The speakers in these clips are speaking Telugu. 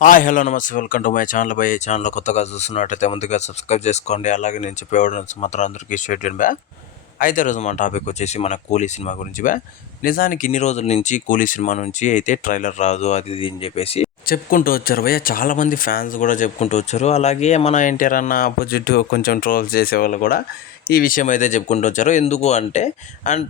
హాయ్ హలో నమస్తే welcome to my channel. By ఈ ఛానల్ కొత్తగా చూస్తున్నట్టయితే ముందుగా సబ్స్క్రైబ్ చేసుకోండి. అలాగే నేను చెప్పేవాడు మాత్రం అందరికీ షేర్ చేయండి బా. అయితే రోజు మన టాపిక్ వచ్చేసి మన కూలీ సినిమా గురించి బా. నిజానికి ఇన్ని రోజుల నుంచి కూలీ సినిమా నుంచి అయితే ట్రైలర్ రాదు అది ఇది అని చెప్పేసి చెప్పుకుంటూ వచ్చారు భయ్య. చాలా మంది ఫ్యాన్స్ కూడా చెప్పుకుంటూ వచ్చారు. అలాగే మన ఎన్టీఆర్ అన్న ఆపోజిట్ కొంచెం ట్రోల్స్ చేసేవాళ్ళు కూడా ఈ విషయం అయితే చెప్పుకుంటూ వచ్చారు. ఎందుకు అంటే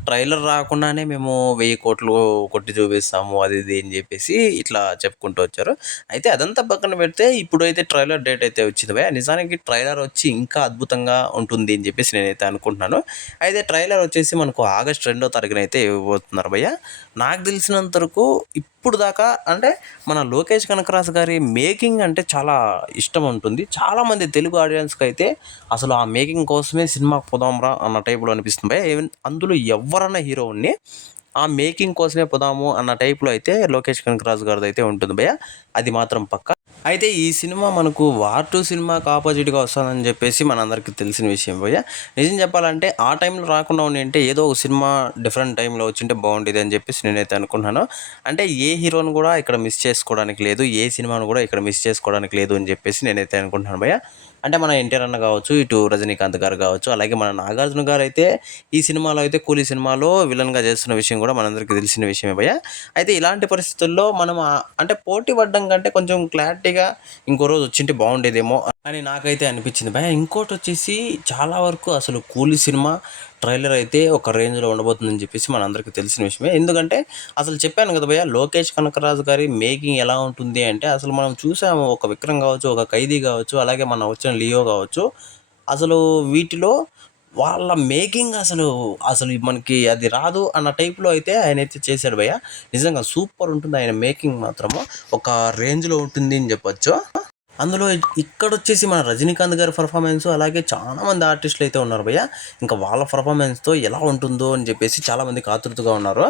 ట్రైలర్ రాకుండానే మేము 1000 కోట్లు కొట్టి చూపిస్తాము అది ఇది అని చెప్పేసి ఇట్లా చెప్పుకుంటూ వచ్చారు. అయితే అదంతా పక్కన పెడితే ఇప్పుడైతే ట్రైలర్ డేట్ అయితే వచ్చింది భయ్య. నిజానికి ట్రైలర్ వచ్చి ఇంకా అద్భుతంగా ఉంటుంది అని చెప్పేసి నేనైతే అనుకుంటున్నాను. అయితే ట్రైలర్ వచ్చేసి మనకు ఆగస్ట్ 2వ తారీఖున అయితే ఇవ్వబోతున్నారు భయ్య. నాకు తెలిసినంత వరకు ఇప్పుడు దాకా అంటే మన లోకేష్ కనకరాజు గారి మేకింగ్ అంటే చాలా ఇష్టం ఉంటుంది. చాలామంది తెలుగు ఆడియన్స్కి అయితే అసలు ఆ మేకింగ్ కోసమే సినిమాకి పోదాంరా అన్న టైప్లో అనిపిస్తుంది భయ్య. అందులో ఎవరన్నా హీరో ఉన్ని ఆ మేకింగ్ కోసమే పోదాము అన్న టైప్లో అయితే లోకేష్ కనకరాజు గారిది అయితే ఉంటుంది భయ్య. అది మాత్రం పక్క. అయితే ఈ సినిమా మనకు వార్ 2 సినిమాకి ఆపోజిట్గా వస్తుందని చెప్పేసి మనందరికీ తెలిసిన విషయం భయ్య. నిజం చెప్పాలంటే ఆ టైంలో రాకుండా ఉండింటే ఏదో ఒక సినిమా డిఫరెంట్ టైంలో వచ్చింటే బాగుండేది అని చెప్పేసి నేనైతే అనుకుంటున్నాను. అంటే ఏ హీరోని కూడా ఇక్కడ మిస్ చేసుకోవడానికి లేదు, ఏ సినిమాను కూడా ఇక్కడ మిస్ చేసుకోవడానికి లేదు అని చెప్పేసి నేనైతే అనుకుంటున్నాను భయ్య. అంటే మన ఎన్టీఆర్ అన్న కావచ్చు, ఇటు రజనీకాంత్ గారు కావచ్చు, అలాగే మన నాగార్జున గారు అయితే ఈ సినిమాలో అయితే కూలీ సినిమాలో విలన్గా చేస్తున్న విషయం కూడా మనందరికీ తెలిసిన విషయమే భయ్య. అయితే ఇలాంటి పరిస్థితుల్లో మనం అంటే పోటీ పడడం కంటే కొంచెం క్లారిటీగా ఇంకో రోజు వచ్చింటే బాగుండేదేమో అని నాకైతే అనిపించింది భయ్య. ఇంకోటి వచ్చేసి చాలా వరకు అసలు కూలీ సినిమా ట్రైలర్ అయితే ఒక రేంజ్లో ఉండబోతుందని చెప్పేసి మనందరికీ తెలిసిన విషయమే. ఎందుకంటే అసలు చెప్పాను కదా భయ్య, లోకేష్ కనకరాజు గారి మేకింగ్ ఎలా ఉంటుంది అంటే అసలు మనం చూసాము. ఒక విక్రమ్ కావచ్చు, ఒక ఖైదీ కావచ్చు, అలాగే మన వచ్చిన లియో కావచ్చు, అసలు వీటిలో వాళ్ళ మేకింగ్ అసలు అసలు మనకి అది రాదు అన్న టైప్లో అయితే ఆయన అయితే చేశాడు భయ్య. నిజంగా సూపర్ ఉంటుంది ఆయన మేకింగ్, మాత్రము ఒక రేంజ్లో ఉంటుంది అని చెప్పొచ్చు. అందులో ఇక్కడ వచ్చేసి మన రజనీకాంత్ గారి పర్ఫార్మెన్స్, అలాగే చాలామంది ఆర్టిస్టులు అయితే ఉన్నారు భయ్య. ఇంకా వాళ్ళ పర్ఫార్మెన్స్తో ఎలా ఉంటుందో అని చెప్పేసి చాలామందికి ఆతృతగా ఉన్నారు.